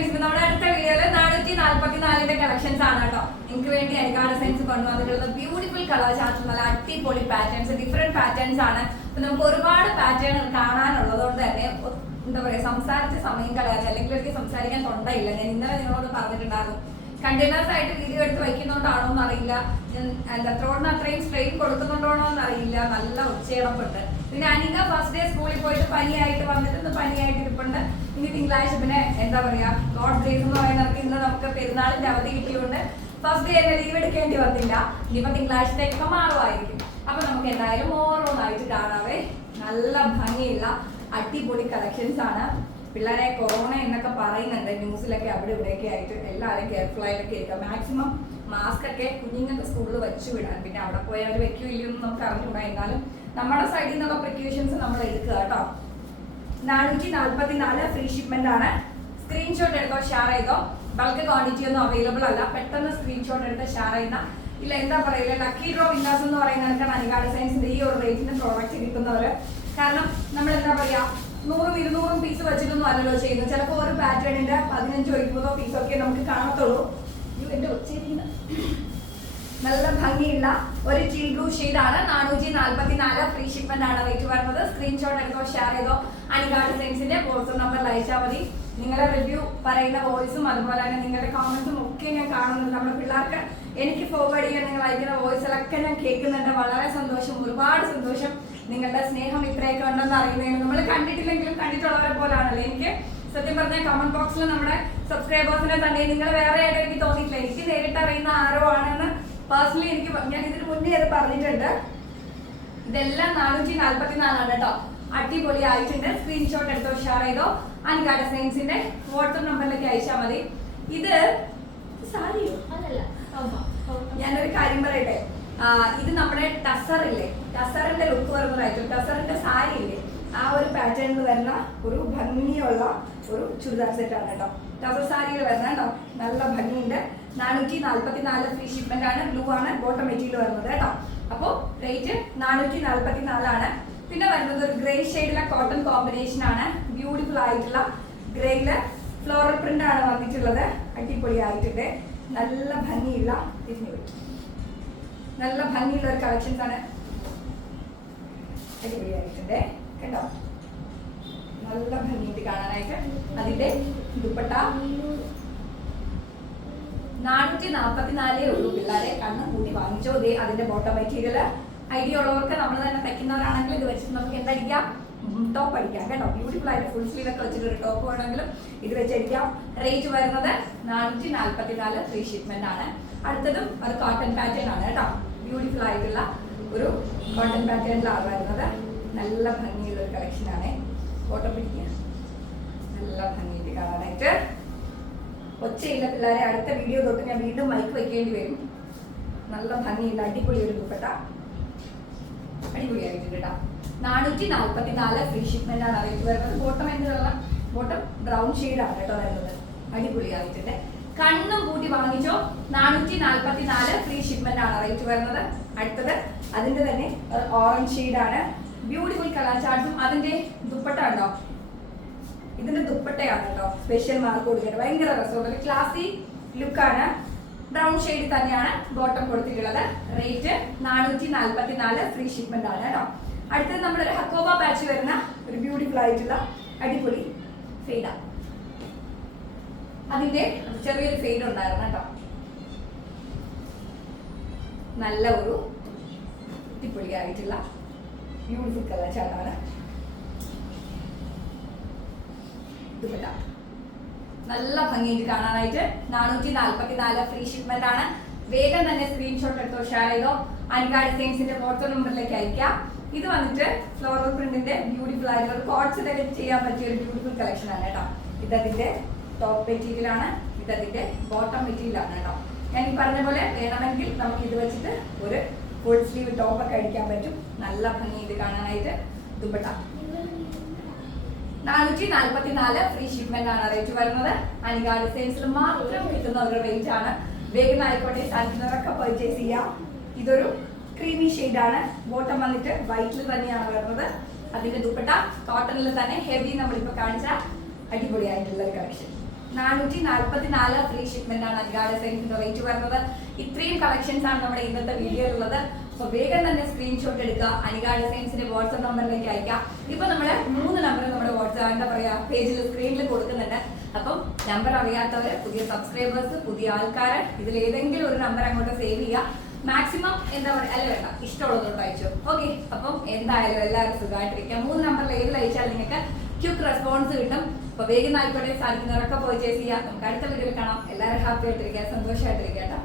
Designs നമ്മുടെ അടുത്ത വീഡിയോയിൽ 444 കളക്ഷൻസ് ആണ് കേട്ടോ. നിങ്ങൾക്ക് വേണ്ടി അനിക ഡിസൈൻസ് കൊണ്ടുവന്നിട്ടുള്ള ബ്യൂട്ടിഫുൾ കളർ ചാർട്ട്, നല്ല അടിപൊളി പാറ്റേൺസ്, ഡിഫറെന്റ് പാറ്റേൺസ് ആണ്. അപ്പൊ നമുക്ക് ഒരുപാട് പാറ്റേൺ കാണാനുള്ളതുകൊണ്ട് തന്നെ എന്താ പറയാ, സംസാരിച്ച സമയം കളയാൻ അല്ലെങ്കിൽ എനിക്ക് സംസാരിക്കാൻ തൊണ്ടയില്ല. ഞാൻ ഇന്നലെ നിങ്ങളോട് പറഞ്ഞിട്ടുണ്ടായിരുന്നു, കണ്ടെയ്നേഴ്സ് ആയിട്ട് വീഡിയോ എടുത്ത് വയ്ക്കുന്നുണ്ടാണോ എന്നറിയില്ല, എന്താ ത്രോണിന് അത്രയും സ്ട്രെയിൻ കൊടുക്കുന്നുണ്ടോ എന്നറിയില്ല. നല്ല ഉച്ചയിടപ്പുണ്ട്. പിന്നെ അനിക ഫസ്റ്റ് ഡേ സ്കൂളിൽ പോയിട്ട് പനിയായിട്ട് വന്നിട്ട് പനിയായിട്ട് ഇരിപ്പുണ്ട്. ഇനി തിങ്കളാഴ്ച പിന്നെ എന്താ പറയാ, ഗോഡ് ഗ്രേസ് എന്ന് പറയുന്നവർക്ക് ഇന്ന് നമുക്ക് പെരുന്നാളിന്റെ അവധി കിട്ടിയുകൊണ്ട് ഫസ്റ്റ് ഡേ തന്നെ ലീവ് എടുക്കേണ്ടി വന്നില്ല. ഇനിയിപ്പോ തിങ്കളാഴ്ചത്തേക്കൊക്കെ മാറുമായിരിക്കും. അപ്പൊ നമുക്ക് എന്തായാലും ഓരോന്നായിട്ട് കാണാവേ. നല്ല ഭംഗിയുള്ള അടിപൊളി കളക്ഷൻസ് ആണ്. പിള്ളേരെ കൊറോണ എന്നൊക്കെ പറയുന്നുണ്ട് ന്യൂസിലൊക്കെ, അവിടെ ഇവിടെയൊക്കെ ആയിട്ട് എല്ലാവരും കെയർഫുൾ ആയിട്ടൊക്കെ ഇരിക്കുക. മാക്സിമം മാസ്ക് ഒക്കെ കുഞ്ഞുങ്ങൾക്ക് സ്കൂളിൽ വെച്ച് വിടാൻ. പിന്നെ അവിടെ പോയി അവർ വെക്കില്ലയോ എന്ന് നമുക്ക് അറിഞ്ഞുകൂടാ. എന്നാലും നമ്മുടെ സൈഡിൽ നിന്നുള്ള പ്രിക്കോഷൻസ് നമ്മൾ എടുക്കുക കേട്ടോ. 444 ഫ്രീ ഷിപ്മെന്റ് ആണ്. സ്ക്രീൻഷോട്ട് എടുത്തോ, ഷെയർ ചെയ്തോ. ബൾക്ക് ക്വാണ്ടിറ്റി ഒന്നും അവൈലബിൾ അല്ല. പെട്ടെന്ന് സ്ക്രീൻഷോട്ട് എടുത്ത് ഷെയർ ചെയ്യുന്ന ഇല്ല എന്താ പറയുക, ലക്കി ഡ്രോ വിന്നേഴ്സ് എന്ന് പറയുന്നവർക്കാണ് അനിക ഡിസൈൻസിന്റെ ഈ ഒരു റേറ്റിന്റെ പ്രോഡക്റ്റ് കിട്ടുന്നവര്. കാരണം നമ്മൾ എന്താ പറയാ, 100-200 പീസ് വെച്ചിട്ടൊന്നും അല്ലല്ലോ ചെയ്യുന്നത്. ചിലപ്പോൾ ഒരു പാറ്റേണിന്റെ 15-20 പീസൊക്കെ നമുക്ക് കാണത്തുള്ളൂ. എന്റെ ഒച്ചയിരിക്കുന്ന നല്ല ഭംഗിയുള്ള ഒരു ടീ ബ്ലൂ ഷെയ്ഡാണ്. 444 ഫ്രീ ഷിപ്മെന്റ് ആണ് റേറ്റ് വരുന്നത്. സ്ക്രീൻഷോട്ട് എടുത്തോ, ഷെയർ ചെയ്തോ. അനിക ഡിസൈൻസിന്റെ വാട്സ്ആപ്പ് നമ്പറിൽ അയച്ചാൽ മതി. നിങ്ങളുടെ റിവ്യൂ പറയുന്ന വോയിസും അതുപോലെ തന്നെ നിങ്ങളുടെ കമന്റ്സും ഒക്കെ ഞാൻ കാണുന്നുണ്ട്. നമ്മുടെ പിള്ളേർക്ക് എനിക്ക് ഫോർവേഡ് ചെയ്യാൻ നിങ്ങൾ അയക്കുന്ന വോയിസിലൊക്കെ ഞാൻ കേൾക്കുന്നുണ്ട്. വളരെ സന്തോഷം, ഒരുപാട് സന്തോഷം. നിങ്ങളുടെ സ്നേഹം ഇത്രയൊക്കെ ഉണ്ടെന്ന് അറിയുന്നതിന്. നമ്മൾ കണ്ടിട്ടില്ലെങ്കിലും കണ്ടിട്ടുള്ളവരെ പോലാണല്ലോ. എനിക്ക് സത്യം പറഞ്ഞാൽ കമന്റ് ബോക്സിൽ നമ്മുടെ സബ്സ്ക്രൈബേഴ്സിനെ തന്നെ നിങ്ങൾ വേറെ ആയിട്ട് എനിക്ക് തോന്നിയിട്ടില്ല. എനിക്ക് നേരിട്ട് അറിയുന്ന ആരോ ആണെന്ന് പേഴ്സണലി എനിക്ക് ഞാൻ ഇതിന് മുന്നേ അത് പറഞ്ഞിട്ടുണ്ട്. ഇതെല്ലാം 444 കേട്ടോ. അടിപൊളി ആയിട്ടുണ്ട്. സ്ക്രീൻഷോട്ട് എടുത്തോ, ഷെയർ ചെയ്തോ. അനിക ഡിസൈൻസിന്റെ വാട്സ്ആപ്പ് നമ്പറിലേക്ക് അയച്ചാൽ മതി. ഇത് സാരിയോ അല്ലല്ല, ഞാനൊരു കാര്യം പറയട്ടെ. ഇത് നമ്മുടെ ടസർ ഇല്ലേ, ടസറിന്റെ ലുക്ക് വരുന്നതായിട്ട് ടസറിന്റെ സാരി ഇല്ലേ, ആ ഒരു പാറ്റേണിൽ വരുന്ന ഒരു ഭംഗിയുള്ള ഒരു ചുരിദാർ സെറ്റ് ആണ് കേട്ടോ. ടസർ സാരിയിൽ വരുന്ന കേട്ടോ, നല്ല ഭംഗിയുണ്ട്. 444 ഫ്രീ ഷിപ്മെന്റ് ആണ്. ബ്ലൂ ആണ് ബോട്ടം മെറ്റീരിയൽ വരുന്നത് കേട്ടോ. അപ്പോൾ റേറ്റ് 444 ആണ്. പിന്നെ വരുന്നത് ഒരു ഗ്രേ ഷെയ്ഡിലെ കോട്ടൺ കോമ്പിനേഷൻ ആണ്. ബ്യൂട്ടിഫുൾ ആയിട്ടുള്ള ഗ്രേയില് ഫ്ലോറൽ പ്രിന്റ് ആണ് വന്നിട്ടുള്ളത്. അടിപൊളി ആയിട്ടുണ്ട്. നല്ല ഭംഗിയുള്ള നല്ല ഭംഗിയുള്ള ഒരു കളക്ഷൻസ് ആണ്. അടിപൊളിയായിട്ടുണ്ട് കേട്ടോ. നല്ല ഭംഗിയുണ്ട് കാണാനായിട്ട്. അതിന്റെ ദുപ്പട്ട 444 ഉള്ളൂ. പിള്ളേരെ കണ്ണും കൂട്ടി വാങ്ങിച്ചോ. ഇതേ അതിന്റെ ബോട്ടം മെറ്റീരിയൽ ഐഡിയ ഉള്ളവർക്ക്, നമ്മൾ തന്നെ തയ്ക്കുന്നവരാണെങ്കിൽ ഇത് വെച്ചിട്ട് നമുക്ക് എന്തടിക്കാം, ടോപ്പ് അടിക്കാം കേട്ടോ. ബ്യൂട്ടിഫുൾ ആയിട്ട് ഫുൾ സ്ലീവ് ഒക്കെ വെച്ചിട്ട് ഒരു ടോപ്പ് വേണമെങ്കിലും ഇത് വെച്ചടിക്കാം. റേറ്റ് വരുന്നത് 444 ഫ്രീ ഷിപ്മെന്റ് ആണ്. അടുത്തതും ഒരു കോട്ടൺ പാറ്റേൺ ആണ് കേട്ടോ. ബ്യൂട്ടിഫുൾ ആയിട്ടുള്ള ഒരു കോട്ടൺ പാറ്റേണിലാണ് വരുന്നത്. നല്ല ഭംഗിയുള്ള ഒരു കളക്ഷൻ ആണ്. ഫോട്ടോ പിടിക്കുക, നല്ല ഭംഗിയിട്ട് കാണാനായിട്ട്. ഒച്ചയില്ല പിള്ളേരെ, അടുത്ത വീഡിയോ തൊട്ട് ഞാൻ വീണ്ടും മൈക്ക് വെക്കേണ്ടി വരും. നല്ല ഭംഗിയുള്ള അടിപൊളി ഒരു ദുപ്പട്ട, അടിപൊളിയായിട്ടുണ്ട് കേട്ടോ. 444 ഫ്രീ ഷിപ്മെന്റ് ആണ് റേറ്റ് വരുന്നത്. ബോട്ടം എന്നുള്ള ബോട്ടം ബ്രൗൺ ഷെയ്ഡാണ് കേട്ടോ വരുന്നത്. അടിപൊളിയായിട്ടുണ്ട്. കണ്ണും കൂട്ടി വാങ്ങിച്ചോ. 444 ഫ്രീ ഷിപ്മെന്റ് ആണ് റേറ്റ് വരുന്നത്. അടുത്തത് അതിന്റെ തന്നെ ഓറഞ്ച് ഷെയ്ഡാണ്. ബ്യൂട്ടിഫുൾ കളർ ചാർട്ടും അതിന്റെ ദുപ്പട്ട ഉണ്ടോ, ഇതിന്റെ ദുപ്പട്ടയാണ് കേട്ടോ സ്പെഷ്യൽ മാർക്ക് കൊടുക്കുന്നത്. ഭയങ്കര രസമുള്ള ക്ലാസി ലുക്കാണ്. ബ്രൗൺ ഷെയ്ഡ് തന്നെയാണ് ബോട്ടം കൊടുത്തിട്ടുള്ളത്. റേറ്റ് 444 ഫ്രീ ഷിപ്മെന്റ് ആണ് കേട്ടോ. അടുത്തത് നമ്മളൊരു ഹക്കോബ പാച്ച് വരുന്ന ഒരു ബ്യൂട്ടിഫുൾ ആയിട്ടുള്ള അടിപൊളി ഫെയ്ഡാ. അതിന്റെ ചെറിയൊരു ഫെയ്ഡ് ഉണ്ടായിരുന്നു കേട്ടോ. നല്ല ഒരു അടിപൊളി ആയിട്ടുള്ള ബ്യൂട്ടിഫുൾ കളർ ചാർട്ടാണ്. ദുപ്പട്ട നല്ല ഭംഗിയായിട്ട് കാണാനായിട്ട്. 444 ഫ്രീ ഷിപ്മെന്റ് ആണ്. വേഗം തന്നെ സ്ക്രീൻഷോട്ട് എടുത്തോ, ഷെയർ ചെയ്തോ. അനിക ഡിസൈൻസിന്റെ വാട്സ്ആപ്പ് നമ്പറിലേക്ക് അയക്കാം. ഇത് വന്നിട്ട് ഫ്ലോറൽ പ്രിന്റിന്റെ ബ്യൂട്ടിഫുൾ ആയിട്ടുള്ള ഒരു കോട്ട്സ് ഇതൊക്കെ ചെയ്യാൻ പറ്റിയ ഒരു ബ്യൂട്ടിഫുൾ കളക്ഷൻ ആണ് കേട്ടോ. ഇതതിന്റെ ടോപ്പ് മെറ്റീരിയൽ ആണ്, ഇതതിന്റെ ബോട്ടം മെറ്റീരിയൽ ആണ് കേട്ടോ. ഞാൻ ഈ പറഞ്ഞ പോലെ വേണമെങ്കിൽ നമുക്ക് ഇത് വെച്ചിട്ട് ഒരു ഫുൾ സ്ലീവ് ടോപ്പ് ഒക്കെ അടിക്കാൻ പറ്റും. നല്ല ഭംഗി ഇത് കാണാനായിട്ട്. ദുപ്പട്ട 444 ഫ്രീ ഷിപ്മെന്റ് ആണ് റേറ്റ് വരുന്നത്. അനിക ഡിസൈൻസിൽ മാത്രം കിട്ടുന്ന ഒരു റേറ്റ് ആണ്. വേഗം ആയിക്കോട്ടെ, സാധിക്കുന്നവരൊക്കെ പർച്ചേസ് ചെയ്യാം. ഇതൊരു ക്രീമി ഷെയ്ഡാണ്. ബോട്ടം വന്നിട്ട് വൈറ്റിൽ തന്നെയാണ് വരുന്നത്. അതിന്റെ ദുപ്പട്ട കോട്ടണിൽ തന്നെ ഹെവി നമ്മളിപ്പോ കാണിച്ച അടിപൊളിയായിട്ടുള്ള ഒരു കളക്ഷൻ. 444 ഫ്രീ ഷിപ്മെന്റ് ആണ് അനിക ഡിസൈൻസിന്റെ റേറ്റ് വരുന്നത്. ഇത്രയും കളക്ഷൻസ് ആണ് നമ്മുടെ ഇന്നത്തെ വീഡിയോയിലുള്ളത്. അപ്പൊ വേഗം തന്നെ സ്ക്രീൻഷോട്ട് എടുക്കുക, അനിക ഡിസൈൻസിന്റെ വാട്സ്ആപ്പ് നമ്പറിലേക്ക് അയക്കാം. ഇപ്പൊ നമ്മുടെ 3 നമ്പർ നമ്മുടെ വാട്സ്ആപ്പ് എന്താ പറയാ പേജിൽ സ്ക്രീനിൽ കൊടുക്കുന്നുണ്ട്. അപ്പം നമ്പർ അറിയാത്തവര്, പുതിയ സബ്സ്ക്രൈബേഴ്സ്, പുതിയ ആൾക്കാർ ഇതിൽ ഏതെങ്കിലും ഒരു നമ്പർ അങ്ങോട്ട് സേവ് ചെയ്യുക. മാക്സിമം എന്താ പറയുക, അല്ല വേണ്ട, ഇഷ്ടമുള്ളതോട്ട് അയച്ചു. ഓക്കെ, അപ്പം എന്തായാലും എല്ലാവരും സുഖമായിട്ടിരിക്കാം. 3 നമ്പറിൽ ഏതിൽ അയച്ചാൽ നിങ്ങൾക്ക് ക്വിക്ക് റെസ്പോൺസ് കിട്ടും. അപ്പൊ വേഗം ആയിക്കോട്ടെ, സാധിക്കുന്നവരൊക്കെ പർച്ചേസ് ചെയ്യാം. നമുക്ക് അടുത്ത വീഡിയോയിൽ കാണാം. എല്ലാവരും ഹാപ്പി ആയിട്ടിരിക്കുക, സന്തോഷമായിട്ടിരിക്കുക കേട്ടോ.